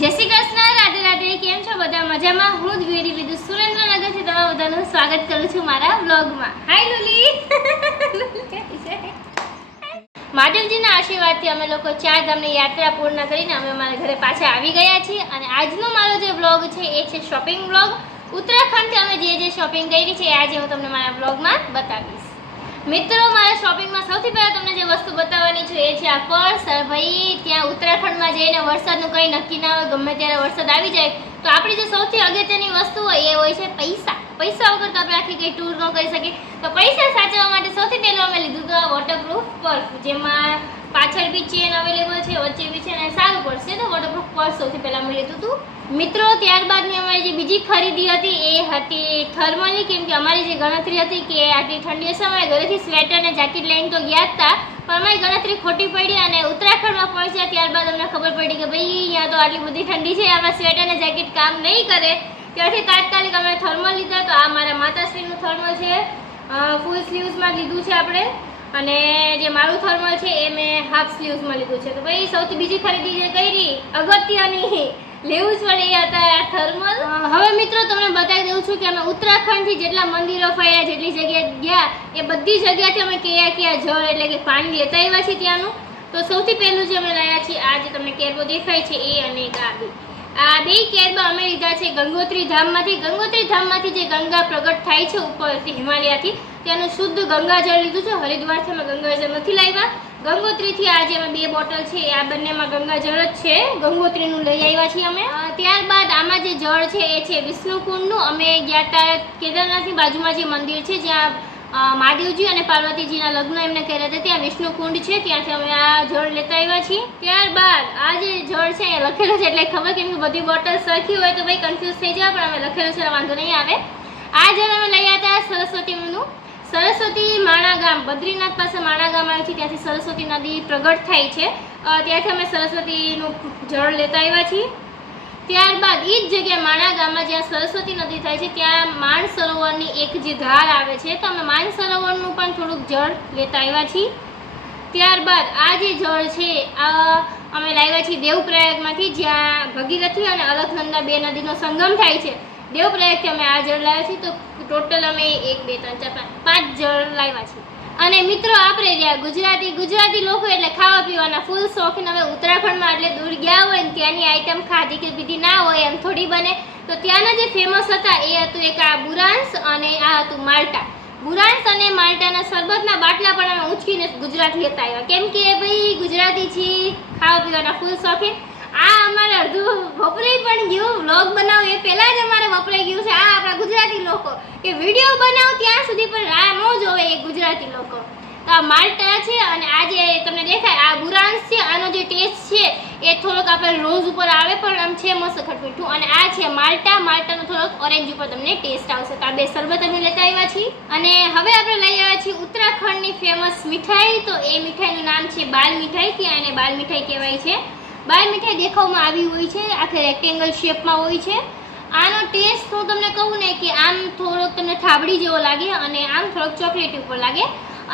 જય શ્રી કૃષ્ણ, રાધે રાધે. કેમ છો બધા? મજામાં? હું દ્વિવેદી વિદુ સુરેન્દ્રનગરથી તમારા બધાનું સ્વાગત કરું છું મારા વ્લોગમાં. હાય લુલી. મહાદેવજીના આશીર્વાદથી અમે લોકો 4 ધામની યાત્રા પૂર્ણ કરીને અમે અમારા ઘરે પાછા આવી ગયા છીએ. અને આજનો મારો જે વ્લોગ છે એ છે શોપિંગ વ્લોગ. ઉત્તરાખંડથી અમે જે શોપિંગ કરી છે એ આજે હું તમને મારા વ્લોગમાં બતાવીશ. મિત્રો, મારા શોપિંગમાં સૌથી પહેલાં તમને જે વસ્તુ બતાવવાની છે એ છે આ પર્સ. ભાઈ, ત્યાં ઉત્તરાખંડમાં જઈને વરસાદનું કંઈ નક્કી ના હોય, ગમે ત્યારે વરસાદ આવી જાય તો આપણી જે સૌથી અગત્યની વસ્તુ હોય એ હોય છે પૈસા. પૈસા વગર તો આપણે આખી કંઈ ટૂર ન કરી શકીએ. તો પૈસા સાચવવા માટે સૌથી પહેલું અમે લીધું હતું વોટરપ્રૂફ પર્સ, જેમાં પાછળ બી ચેન અવેલેબલ છે, વચ્ચે બી છે, અને સારું પડશે. તો વોટરપ્રૂફ પર્સ સૌથી પહેલાં અમે લીધું હતું. મિત્રો, ત્યારબાદની અમારી જે બીજી ખરીદી હતી એ હતી થર્મલની, કેમ કે અમારી જે ગણતરી હતી કે આટલી ઠંડી હશે, અમે ઘરેથી સ્વેટર અને જેકેટ લઈને તો ગયા હતા, પણ અમારી ગણતરી ખોટી પડી. અને ઉત્તરાખંડમાં પહોંચ્યા ત્યારબાદ અમને ખબર પડી કે ભાઈ અહીંયા તો આટલી બધી ઠંડી છે, આપણા સ્વેટર અને જેકેટ કામ નહીં કરે. ત્યારથી તાત્કાલિક અમે થર્મલ લીધા. તો આ મારા માતાશ્રીનું થર્મલ છે, ફૂલ સ્લીવ્સમાં લીધું છે આપણે, અને જે મારું થર્મલ છે એ મેં હાફ સ્લીવ્સમાં લીધું છે. તો ભાઈ સૌથી બીજી ખરીદી જે કરી અગત્યની લેવું જ પડે એ હતા આ થર્મલ. હવે મિત્રો તમને બતાવી દઉં છું કે અમે ઉત્તરાખંડથી જેટલા મંદિરો ફર્યા, જેટલી જગ્યાએ ગયા, એ બધી જગ્યાથી અમે કયા જળ એટલે કે પાણી લેતા આવ્યા છીએ ત્યાંનું. તો સૌથી પહેલું જે અમે લાવ્યા છીએ આ જે તમને કેરબો દેખાય છે એ અને આ બે કેરબા અમે લીધા છે ગંગોત્રી ધામમાંથી. ગંગોત્રી ધામમાંથી જે ગંગા પ્રગટ થાય છે ઉપરથી હિમાલયથી, ત્યાંનું શુદ્ધ ગંગાજળ લીધું છે. હરિદ્વારથી અમે ગંગાજળ નથી લાવ્યા. ગંગોત્રીથી આજે અમે 2 બોટલ છે આ બંનેમાં ગંગાજળ જ છે, ગંગોત્રીનું લઈ આવ્યા છીએ અમે. ત્યારબાદ આમાં જે જળ છે એ છે વિષ્ણુકુંડનું. અમે ગયા હતા કેદારનાથની બાજુમાં જે મંદિર છે જ્યાં મહાદેવજી અને પાર્વતીજીના લગ્ન એમને કર્યા હતા, ત્યાં વિષ્ણુકુંડ છે, ત્યાંથી અમે આ જળ લેતા આવ્યા છીએ. ત્યારબાદ આ જે જળ છે એ લખેલું છે એટલે ખબર, કેમ કે બધી બોટલ સરખી હોય તો ભાઈ કન્ફ્યુઝ થઈ જાય, પણ અમે લખેલું છે વાંધો નહીં આવે. આ જળ અમે લઈ આવ્યા હતા સરસ્વતીનું. સરસ્વતી માણા ગામ, બદ્રીનાથ પાસે માણા ગામ આવ્યું છે, ત્યાંથી સરસ્વતી નદી પ્રગટ થાય છે, ત્યાંથી અમે સરસ્વતીનું જળ લેતા આવ્યા છીએ. ત્યારબાદ એ જ જગ્યાએ માણા ગામમાં જ્યાં સરસ્વતી નદી થાય છે ત્યાં માન સરોવરની એક જે ધાર આવે છે, તો અમે માન સરોવરનું પણ થોડુંક જળ લેતા આવ્યા છીએ. ત્યારબાદ આ જે જળ છે આ અમે લાવ્યા છીએ દેવપ્રયાગમાંથી, જ્યાં ભગીરથી અને અલકનંદા 2 નદીનો સંગમ થાય છે. દેવપ્રયાગથી અમે આ જળ લાવ્યા છીએ. તો ટોટલ અમે 1 2 3 4 5 જળ લાવ્યા છીએ. અને મિત્રો, આપણે રહ્યા ગુજરાતી લોકો એટલે ખાવા પીવાના ફૂલ શોખીન. હવે ઉત્તરાખંડમાં એટલે દૂર ગયા હોય ને ત્યાંની આઈટમ ખાધી કે પીધી ના હોય એમ થોડી બને. તો ત્યાંના જે ફેમસ હતા એ હતું એક આ બુરાન્સ અને આ હતું માલ્ટા. બુરાન્સ અને માલ્ટાના શરબતના બાટલા પણ અમે ઉંચકીને ગુજરાત લેતા આવ્યા, કેમ કે ભાઈ ગુજરાતી છીએ, ખાવા પીવાના ફૂલ શોખીન. આ અમારે અડધું વપરાઈ પણ ગયું. વ્લોગ બનાવું એ પહેલાં જ અમારે વપરાઈ ગયું છે. આ આપણા ગુજરાતી લોકો કે વિડીયો બનાવ ત્યાં સુધી પણ રાહ ન જોવે એ ગુજરાતી લોકો. તો આ માલ્ટા છે અને આ જે તમને દેખાય આ બુરાન્સ છે, આનો જે ટેસ્ટ છે એ થોડોક આપણે રોઝ ઉપર આવે પણ આમ છે મસ્ત ખટમીઠું. અને આ છે માલ્ટાનો થોડોક ઓરેન્જ ઉપર તમને ટેસ્ટ આવશે. તો આ 2 શરબત અમે લેતા આવ્યા છીએ. અને હવે આપણે લઈ આવ્યા છીએ ઉત્તરાખંડની ફેમસ મીઠાઈ. તો એ મીઠાઈનું નામ છે બાલ મીઠાઈ. ત્યાં એને બાલ મીઠાઈ કહેવાય છે. બાલ મીઠાઈ દેખાવમાં આવી હોય છે, આખે રેક્ટેંગલ શેપમાં હોય છે. આનો ટેસ્ટ હું તમને કહું ને કે આમ થોડોક તમને થાબડી જેવો લાગે અને આમ થોડોક ચોકલેટી ઉપર લાગે.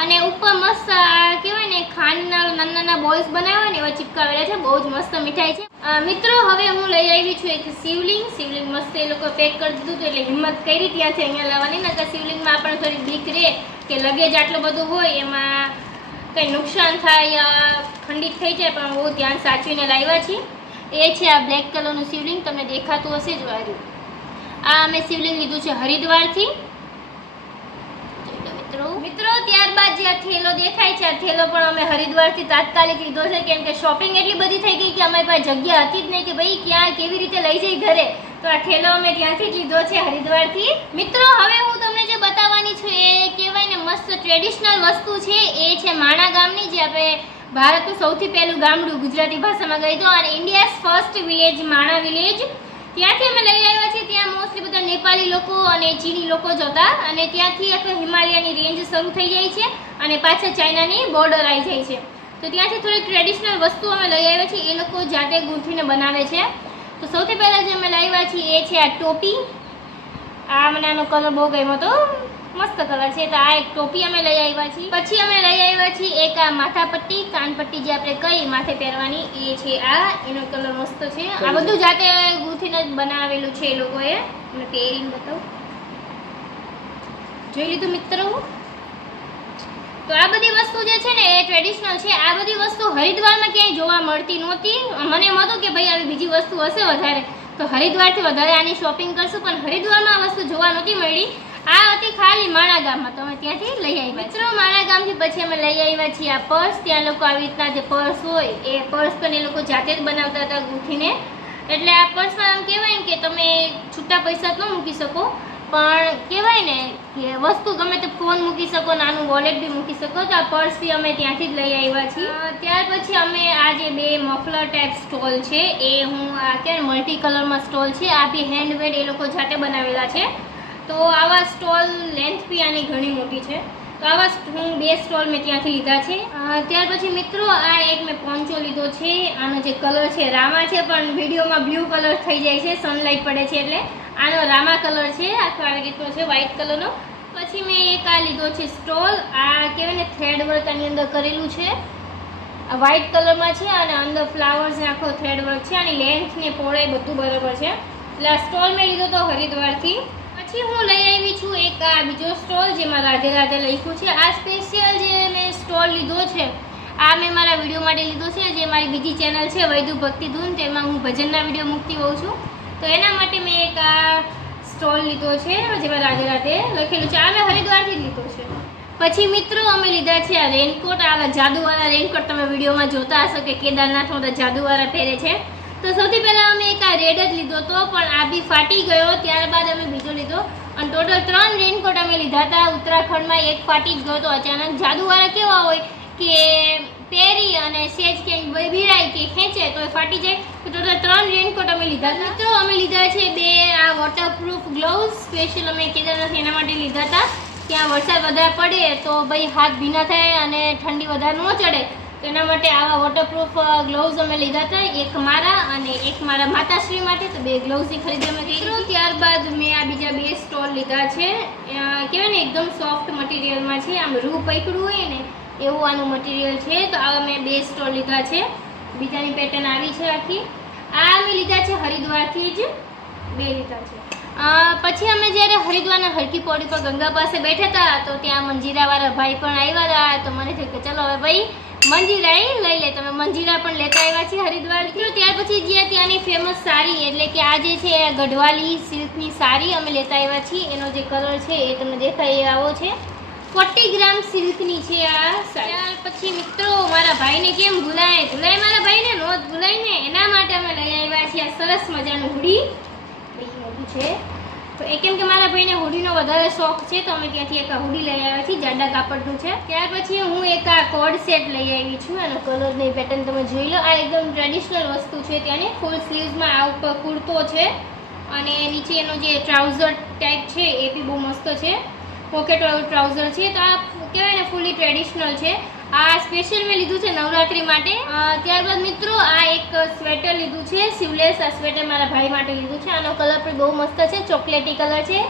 અને ઉપર મસ્ત કહેવાય ને ખાંડના નાના બોલ્સ બનાવ્યા ને એવા ચિપકાવેલા છે. બહુ જ મસ્ત મીઠાઈ છે. મિત્રો, હવે હું લઈ આવી છું એક શિવલિંગ. મસ્ત એ લોકો પેક કરી દીધું હતું એટલે હિંમત કરી ત્યાંથી અહીંયા લાવવાની. નકર શિવલિંગમાં આપણે થોડી બીક રહે કે લગેજ આટલો બધો હોય એમાં કંઈ નુકસાન થાય યા ખંડિત થઈ જાય, પણ બહુ ધ્યાન સાચવીને લાવ્યા છીએ. એ છે આ બ્લેક કલરનું શિવલિંગ, તમને દેખાતું હશે જ વાર્યું. આ અમે શિવલિંગ લીધું છે હરિદ્વારથી. મિત્રો, ત્યારબાદ જે આ થેલો દેખાય છે આ થેલો પણ અમે હરિદ્વારથી તાત્કાલિક લીધો છે, કેમ કે શોપિંગ એટલી બધી થઈ ગઈ કે અમારી પાસે જગ્યા હતી જ નહીં કે ભાઈ ક્યાં કેવી રીતે લઈ જઈ ઘરે. તો આ થેલો અમે ત્યાંથી જ લીધો છે હરિદ્વારથી. મિત્રો, હવે હું તમને જે બતાવવાની છું એ કહેવાય ને મસ્ત ટ્રેડિશનલ વસ્તુ છે. એ છે માણા ગામની, જે આપણે ભારતનું સૌથી પહેલું ગામડું ગુજરાતી ભાષામાં કહી દો, અને ઇન્ડિયાઝ ફર્સ્ટ વિલેજ માણા વિલેજ. ત્યાંથી અમે લઈ આવ્યા છીએ. ત્યાં મોસ્ટલી બધા નેપાળી લોકો અને ચીની લોકો જ હતા. અને ત્યાંથી આખી હિમાલયની રેન્જ શરૂ થઈ જાય છે અને પાછળ ચાઇનાની બોર્ડર આવી જાય છે. તો ત્યાંથી થોડી ટ્રેડિશનલ વસ્તુ અમે લઈ આવ્યા છીએ. એ લોકો જાતે ગૂંથીને બનાવે છે. તો સૌથી પહેલાં જે અમે લાવ્યા છીએ એ છે આ ટોપી. આ મને આનો કલર બહુ ગમ્યો હતો. મસ્ત કલર છે. તો આ એક ટોપી અમે લઈ આવ્યા છીએ. પછી અમે લઈ આવ્યા છીએ એક આ માથાપટ્ટી, કાનપટ્ટી જે આપણે કઈ માથે પહેરવાની એ છે. આ એનો કલર મસ્ત છે. આ બધું જાતે ગૂંથીને જ બનાવેલું છે એ લોકોએ. મને પહેરીને બતાવું. જોઈ લીધું મિત્રો. તો આ બધી વસ્તુ જે છે ને એ ટ્રેડિશનલ છે. આ બધી વસ્તુ હરિદ્વારમાં ક્યાંય જોવા મળતી નહોતી. મને એમ હતું કે ભાઈ આવી બીજી વસ્તુ હશે વધારે તો હરિદ્વારથી વધારે આની શોપિંગ કરશું, પણ હરિદ્વારમાં આ વસ્તુ જોવા નહોતી મળી. આ હતી ખાલી માણા ગામમાં, તો અમે ત્યાંથી લઈ આવ્યા. મિત્રો માણા ગામથી પછી અમે લઈ આવ્યા છીએ આ પર્સ. ત્યાં લોકો આવી રીતના જે પર્સ હોય એ પર્સ પણ એ લોકો જાતે જ બનાવતા હતા ગૂંથીને. એટલે આ પર્સમાં આમ કહેવાય ને કે તમે છૂટા પૈસા જ ન મૂકી શકો, પણ કહેવાય ને કે વસ્તુ ગમે તે ફોન મૂકી શકો, નાનું વોલેટ બી મૂકી શકો. તો આ પર્સ બી અમે ત્યાંથી જ લઈ આવ્યા છીએ. ત્યાર પછી અમે આ જે બે મફલર ટાઈપ સ્ટોલ છે એ હું અત્યારે મલ્ટી કલરમાં સ્ટોલ છે. આ બી હેન્ડમેડ એ લોકો જાતે બનાવેલા છે. તો આવા સ્ટોલ લેન્થ બી આની ઘણી મોટી છે. તો આવા હું બે સ્ટોલ મેં ત્યાંથી લીધા છે. ત્યાર પછી મિત્રો આ એક મેં પોન્ચો લીધો છે. આનો જે કલર છે રામા છે, પણ વિડીયોમાં બ્લુ કલર થઈ જાય છે, સનલાઇટ પડે છે એટલે આનો રામા કલર છે. આખો આવી રીતનો છે વ્હાઇટ કલરનો. પછી મેં એક આ લીધો છે સ્ટોલ. આ કહેવાય ને થ્રેડ વર્ક આની અંદર કરેલું છે. આ વ્હાઇટ કલરમાં છે અને અંદર ફ્લાવર્સ ને આખો થ્રેડ વર્ક છે. આની લેન્થ ને પહોળાઈ બધું બરાબર છે. એટલે આ સ્ટોલ મેં લીધો તો હરિદ્વારથી. પછી હું લઈ આવી છું એક આ બીજો સ્ટોલ જેમાં રાધે રાધે લખ્યું છે. આ સ્પેશિયલ જે મેં સ્ટોલ લીધો છે આ મેં મારા વિડીયો માટે લીધો છે. જે મારી બીજી ચેનલ છે વૈદુ ભક્તિ ધૂન, તેમાં હું ભજનના વિડીયો મૂકતી હોઉં છું. તો એના માટે મેં એક આ સ્ટોલ લીધો છે જેમાં રાધે રાધે લખેલું છે. આ મેં હરિદ્વારથી જ લીધો છે. પછી મિત્રો અમે લીધા છે આ રેનકોટ. આ જાદુવાળા રેનકોટ તમે વિડીયોમાં જોતા હશો કે કેદારનાથમાં બધા જાદુવાળા પહેરે છે. તો સૌથી પહેલાં અમે એક આ રેડ જ લીધો હતો, પણ આ બી ફાટી ગયો. ત્યારબાદ અમે બીજો લીધો અને ટોટલ 3 રેનકોટ અમે લીધા હતા. ઉત્તરાખંડમાં એક ફાટી જ ગયો હતો અચાનક. જાદુવાળા કેવા હોય કે પહેરી અને સેજ ક્યાંય ભીરાય કે ખેંચે તો એ ફાટી જાય. તો ટોટલ 3 રેનકોટ અમે લીધા હતા. મિત્રો અમે લીધા છે બે આ વોટરપ્રૂફ ગ્લોવ્સ. સ્પેશિયલ અમે કેદારનાથ એના માટે લીધા હતા. ત્યાં વરસાદ વધારે પડે તો ભાઈ હાથ ભીના થાય અને ઠંડી વધારે ન ચડે, તો એના માટે આવા વોટરપ્રૂફ ગ્લોવ્સ અમે લીધા હતા. એક મારા અને એક મારા માતાશ્રી માટે. તો બે ગ્લોવ્સની ખરીદી અમે કરી. ત્યારબાદ મેં આ બીજા બે સ્ટોલ લીધા છે. કહેવાય ને એકદમ સોફ્ટ મટીરિયલમાં છે. આમ રૂ પકડવું હોય ને એવું આનું મટીરિયલ છે. તો આવા મેં બે સ્ટોલ લીધા છે. બીજાની પેટર્ન આવી છે આખી. આ અમે લીધા છે હરિદ્વારથી જ બે લીધા છે. પછી અમે જ્યારે હરિદ્વારના હરકી પૌડી પર ગંગા પાસે બેઠા હતા તો ત્યાં મંજીરાવાળા ભાઈ પણ આવ્યા હતા. તો મને થયું કે ચલો હવે ભાઈ મંજીરા લઈ લે. તમે મંજીરા પણ લેતા આવ્યા છીએ હરિદ્વારથી. ત્યાર પછી જ્યાં ત્યાંની ફેમસ સાડી એટલે કે આ જે છે ગઢવાલી સિલ્કની સાડી અમે લેતા આવ્યા છીએ. એનો જે કલર છે એ તમને દેખાય એ આવો છે. 40 ગ્રામ સિલ્કની છે આ સાડી. ત્યાર પછી મિત્રો મારા ભાઈને કેમ ભૂલાય મારા ભાઈને નો જ ભૂલાય ને, એના માટે અમે લઈ આવ્યા છીએ આ સરસ મજાનું હુડી. છે તો એ કેમ કે મારા ભાઈને હુડીનો વધારે શોખ છે તો અમે ત્યાંથી એક હુડી લઈ આવ્યા છીએ. જાડા કાપડનું છે. ત્યાર પછી હું એક આ કોડ સેટ લઈ આવી છું. એનો કલરની પેટર્ન તમે જોઈ લો. આ એકદમ ટ્રેડિશનલ વસ્તુ છે. ત્યાંની ફૂલ સ્લીવ્સમાં આ ઉપર કુર્તો છે અને નીચે એનો જે ટ્રાઉઝર ટાઈપ છે એ બી બહુ મસ્ત છે. પોકેટવાળું ટ્રાઉઝર છે. તો આ કહેવાય ને ફૂલી ટ્રેડિશનલ છે. આ સ્પેશિયલ મેં લીધું છે નવરાત્રી માટે. ત્યારબાદ મિત્રો આ એક સ્વેટર લીધું છે સ્લીવલેસ. આ સ્વેટર મારા ભાઈ માટે લીધું છે. આનો કલર પણ બહુ મસ્ત છે. ચોકલેટી કલર છે,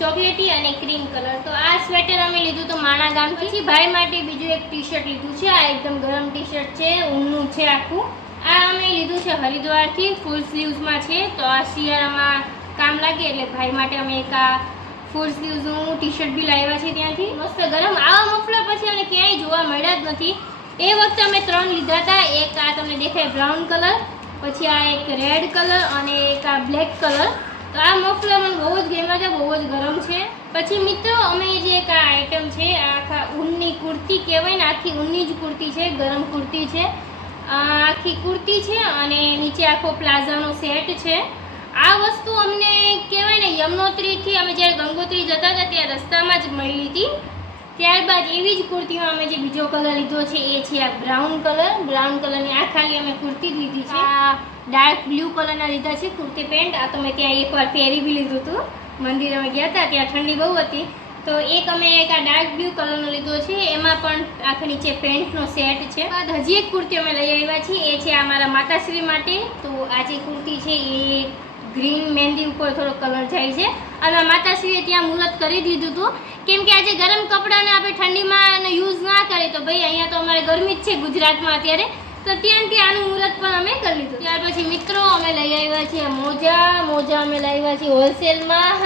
ચોકલેટી અને ક્રીમ કલર. તો આ સ્વેટર અમે લીધું તો માણા ગામથી. પછી ભાઈ માટે બીજું એક ટી શર્ટ લીધું છે. આ એકદમ ગરમ ટી શર્ટ છે, ઊનનું છે આખું. આ અમે લીધું છે હરિદ્વારથી, ફૂલ સ્લીવ્સમાં છે. તો આ શિયાળામાં કામ લાગે એટલે ભાઈ માટે અમે એક આ ફૂલ સ્લીવ્સનું ટી શર્ટ બી લાવ્યા છે ત્યાંથી. મસ્ત ગરમ. આવા મફલર પછી અમને ક્યાંય જોવા મળ્યા જ નથી. એ વખતે અમે 3 લીધા હતા. એક આ તમને દેખાય બ્રાઉન કલર, પછી આ એક રેડ કલર અને એક આ બ્લેક કલર. તો આ મફલર મને બહુ જ ગમ્યા છે, બહુ જ ગરમ છે. પછી મિત્રો અમે જે એક આ આઈટમ છે આખા ઊનની કુર્તી કહેવાય ને, આખી ઊનની જ કુર્તી છે, ગરમ કુર્તી છે. આખી કુર્તી છે અને નીચે આખો પ્લાઝાનો સેટ છે. આ વસ્તુ અમને કહેવાય ને યમનોત્રીથી અમે જ્યારે ગંગોત્રી જતા હતા ત્યાં રસ્તામાં જ મળી હતી. ત્યારબાદ એવી જ કુર્તીમાં અમે જે બીજો કલર લીધો છે એ છે આ બ્રાઉન કલર. બ્રાઉન કલરની આ ખાલી અમે કુર્તી જ લીધી છે. આ ડાર્ક બ્લુ કલરના લીધા છે કુર્તી પેન્ટ. આ તો મેં ત્યાં એકવાર પહેરી બી લીધું હતું. મંદિર અમે ગયા હતા ત્યાં ઠંડી બહુ હતી તો એક અમે એક આ ડાર્ક બ્લુ કલરનો લીધો છે. એમાં પણ આખા નીચે પેન્ટનો સેટ છે. બાદ હજી એક કુર્તી અમે લઈ આવ્યા છીએ. એ છે આ મારા માતાશ્રી માટે. તો આ જે કુર્તી છે એ ગ્રીન મહેંદી ઉપર થોડો કલર જાય છે અને માતાશ્રીએ ત્યાં મુહૂર્ત કરી દીધું હતું કેમ કે આજે ગરમ કપડાને આપણે ઠંડીમાં યુઝ ના કરીએ તો ભાઈ અહીંયા તો અમારે ગરમી જ છે ગુજરાતમાં અત્યારે, તો ત્યાંથી આનું મુહૂર્ત પણ અમે કરી લીધું. ત્યાર પછી મિત્રો અમે લઈ આવ્યા છીએ મોજા અમે લાવ્યા છીએ હોલસેલમાં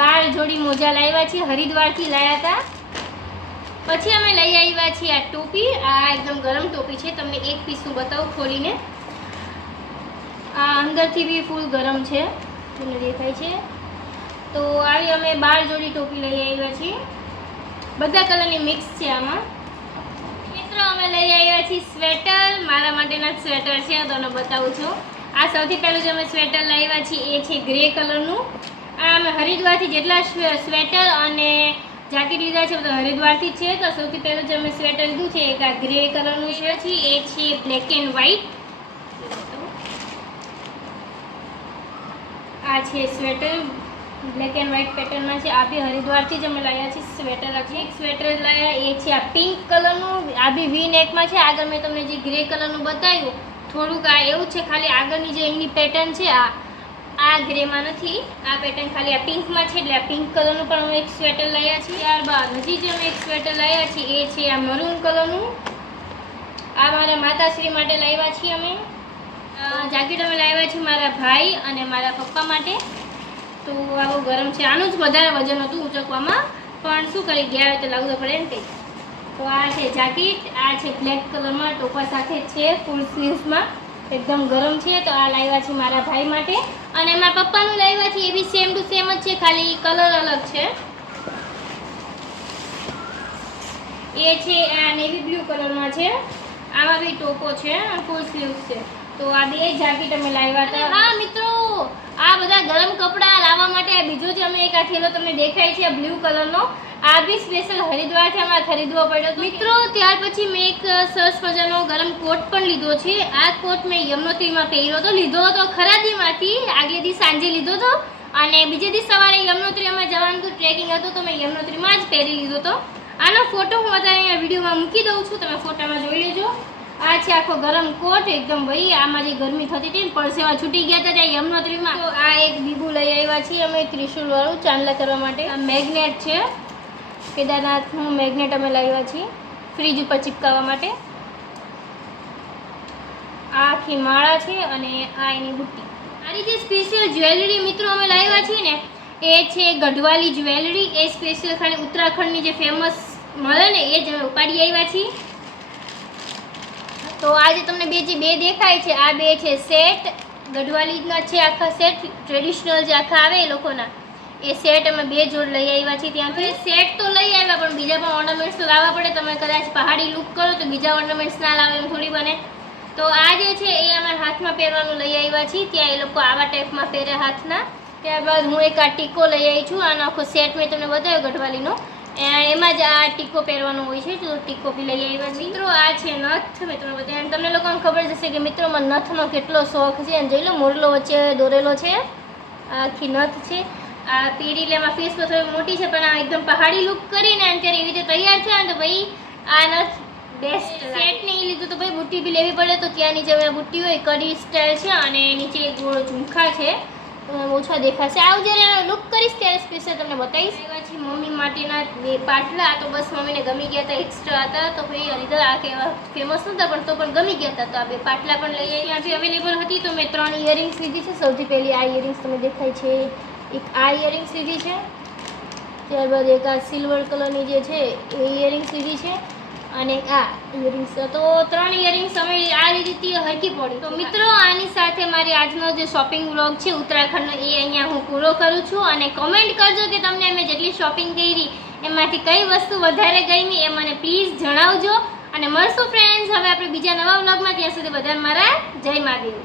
12 જોડી મોજા લાવ્યા છીએ, હરિદ્વારથી લાવ્યા હતા. પછી અમે લઈ આવ્યા છીએ આ ટોપી, આ એકદમ ગરમ ટોપી છે, તમને એક પીસનું બતાવું ખોલીને. આ અંદરથી બી ફૂલ ગરમ છે, તમને દેખાય છે. તો આવી અમે 12 જોડી ટોપી લઈ આવ્યા છીએ, બધા કલરની મિક્સ છે આમાં. મિત્રો અમે લઈ આવ્યા છીએ સ્વેટર, મારા માટેના જ સ્વેટર છે, તમને બતાવું છું. આ સૌથી પહેલું જે અમે સ્વેટર લાવ્યા છીએ એ છે ગ્રે કલરનું. આ અમે હરિદ્વારથી જેટલા સ્વેટર અને જાકેટ લીધા છે બધા હરિદ્વારથી જ છે. તો સૌથી પહેલું જે અમે સ્વેટર લીધું છે એક આ ગ્રે કલરનું છે, એ છે બ્લેક એન્ડ વ્હાઈટ. આ છે સ્વેટર બ્લેક એન્ડ વ્હાઈટ પેટર્નમાં છે, આ બી હરિદ્વારથી જ અમે લાવ્યા છીએ સ્વેટર. એક સ્વેટર લાવ્યા એ છે આ પિંક કલરનું, આ બી વી નેકમાં છે. આગળ મેં તમને જે ગ્રે કલરનું બતાવ્યું થોડુંક આ એવું છે, ખાલી આગળની જે એની પેટર્ન છે આ ગ્રેમાં નથી, આ પેટર્ન ખાલી આ પિંકમાં છે, એટલે આ પિંક કલરનું પણ અમે એક સ્વેટર લાવ્યા છીએ. ત્યારબાદ હજી જે અમે એક સ્વેટર લાવ્યા છીએ એ છે આ મરૂન કલરનું, આ મારા માતાશ્રી માટે લાવ્યા છીએ અમે. જાકેટ અમે લાવ્યા છીએ મારા ભાઈ અને મારા પપ્પા માટે. તો આવું ગરમ છે, આનું જ વધારે વજન હતું ઊંચકવામાં, પણ શું કરી ગયા હોય તો લાગવું પડે ને કંઈ. તો આ છે જાકેટ, આ છે બ્લેક કલરમાં ટોપા સાથે છે, ફૂલ સ્લીવ્સમાં, એકદમ ગરમ છે. તો આ લાવ્યા છે મારા ભાઈ માટે. અને મારા પપ્પાનું લાવ્યા છે એ બી સેમ ટુ સેમ જ છે, ખાલી કલર અલગ છે. એ છે આ નેવી બ્લુ કલરમાં છે, આમાં બી ટોપો છે, ફૂલ સ્લીવ્સ છે. તો આ બે જાકેટ અમે લાવ્યા હતા. હા મિત્રો, આ બધા ગરમ કપડાં લાવવા માટે આ બીજો જે અમે એક આ થેલો તમને દેખાય છે બ્લુ કલરનો, આ બી સ્પેશિયલ હરિદ્વારથી અમારે ખરીદવો પડ્યો મિત્રો. ત્યાર પછી મેં એક સરસ મજાનો ગરમ કોટ પણ લીધો છે. આ કોટ મેં યમનોત્રીમાં પહેર્યો હતો, લીધો હતો ખરાદીમાંથી, આગલે દિવસ સાંજે લીધો હતો અને બીજે દિવસ સવારે યમનોત્રી અમે જવાનું હતું, ટ્રેકિંગ હતું, તો મેં યમનોત્રીમાં જ પહેરી લીધો હતો. આનો ફોટો હું અત્યારે અહીંયા વિડીયોમાં મૂકી દઉં છું, તમે ફોટામાં જોઈ લેજો. આ છે આખો ગરમ કોટ, એકદમ ભાઈ આમાં જે ગરમી થતી હતી ને પરસેવા છૂટી ગયા હતા ત્યાં યમનોત્રીમાં. તો આ એક બીબુ લઈ આવ્યા છીએ અમે ત્રિશુલવાળું ચાંદલા કરવા માટે. આ મેગ્નેટ છે, કેદારનાથનું મેગ્નેટ અમે લાવ્યા છીએ ફ્રીજ ઉપર ચિપકાવવા માટે. આ આખી માળા છે અને આ એની બુટ્ટી. આની જે સ્પેશિયલ જ્વેલરી મિત્રો અમે લાવ્યા છીએ ને એ છે ગઢવાલી જ્વેલરી. એ સ્પેશિયલ ખાલી ઉત્તરાખંડની જે ફેમસ મળે ને એ જ અમે ઉપાડી આવ્યા છીએ. તો આજે તમને બે દેખાય છે, આ બે છે સેટ, ગઢવાલીના છે આખા સેટ, ટ્રેડિશનલ જે આખા આવે એ લોકોના, એ સેટ અમે 2 જોડ લઈ આવ્યા છીએ ત્યાંથી. સેટ તો લઈ આવ્યા પણ બીજા પણ ઓર્નામેન્ટ્સ તો લાવવા પડે. તમે કદાચ પહાડી લુક કરો તો બીજા ઓર્નામેન્ટ્સ ના લાવે એમ થોડી બને. તો આ જે છે એ અમારા હાથમાં પહેરવાનું લઈ આવ્યા છીએ, ત્યાં એ લોકો આવા ટાઈપમાં પહેરે હાથના. ત્યારબાદ હું એક આ ટીકો લઈ આવી છું, આનો આખો સેટ મેં તમને બતાવ્યો ગઢવાલીનો, એમાં જ આ ટીકો પહેરવાનો હોય છે, તો ટીકો બી લઈ આવ્યા છે. મિત્રો આ છે નથ, મેં તમને બતાવ્યા. તમને લોકોને ખબર જશે કે મિત્રોમાં નથનો કેટલો શોખ છે, અને જોઈ લો મોરલો વચ્ચે દોરેલો છે, આ આખી નથ છે. આ પીડી એટલે એમાં ફેસ પર થોડી મોટી છે પણ આ એકદમ પહાડી લુક કરીને અત્યારે એવી રીતે તૈયાર થયા ને તો ભાઈ આ નથ બેસ્ટ. સેટ નહીં લીધું તો ભાઈ બુટ્ટી બી લેવી પડે, તો ત્યાંની જે બુટ્ટી હોય કડી સ્ટાઇલ છે અને નીચે ગોળ ઝુમખા છે, ઓછા દેખાશે. આવું જ્યારે લુક કરીશ ત્યારે સ્પેશિયલ તમને બતાવીશ. એવા છે મમ્મી માટેના 2 પાટલા, તો બસ મમ્મીને ગમી ગયા હતા, એક્સ્ટ્રા હતા, તો ભાઈ હરિદ્વાર આ કેવા ફેમસ નહોતા પણ તો પણ ગમી ગયા હતા, તો આ 2 પાટલા પણ લઈ આવી. ત્યાંથી અવેલેબલ હતી તો મેં 3 ઇયરિંગ્સ લીધી છે. સૌથી પહેલી આ ઇયરિંગ્સ તમને દેખાય છે, એક આ ઇયરિંગ્સ લીધી છે, ત્યારબાદ એક આ સિલ્વર કલરની જે છે એ ઇયરિંગ્સ લીધી છે, અને આ ઇયરિંગ્સ. તો 3 ઇયરિંગ્સ અમે આ લીધી હતી, હરકી પડી. તો મિત્રો આની સાથે મારી આજનો જે શોપિંગ વ્લોગ છે ઉત્તરાખંડનો એ અહીંયા હું પૂરો કરું છું. અને કોમેન્ટ કરજો કે તમને અમે જેટલી શોપિંગ કરી એમાંથી કઈ વસ્તુ વધારે ગમી એ મને પ્લીઝ જણાવજો. અને મળશું ફ્રેન્ડ્સ હવે આપણે બીજા નવા વ્લોગમાં, ત્યાં સુધી બધાને મારા જય મહાદેવ.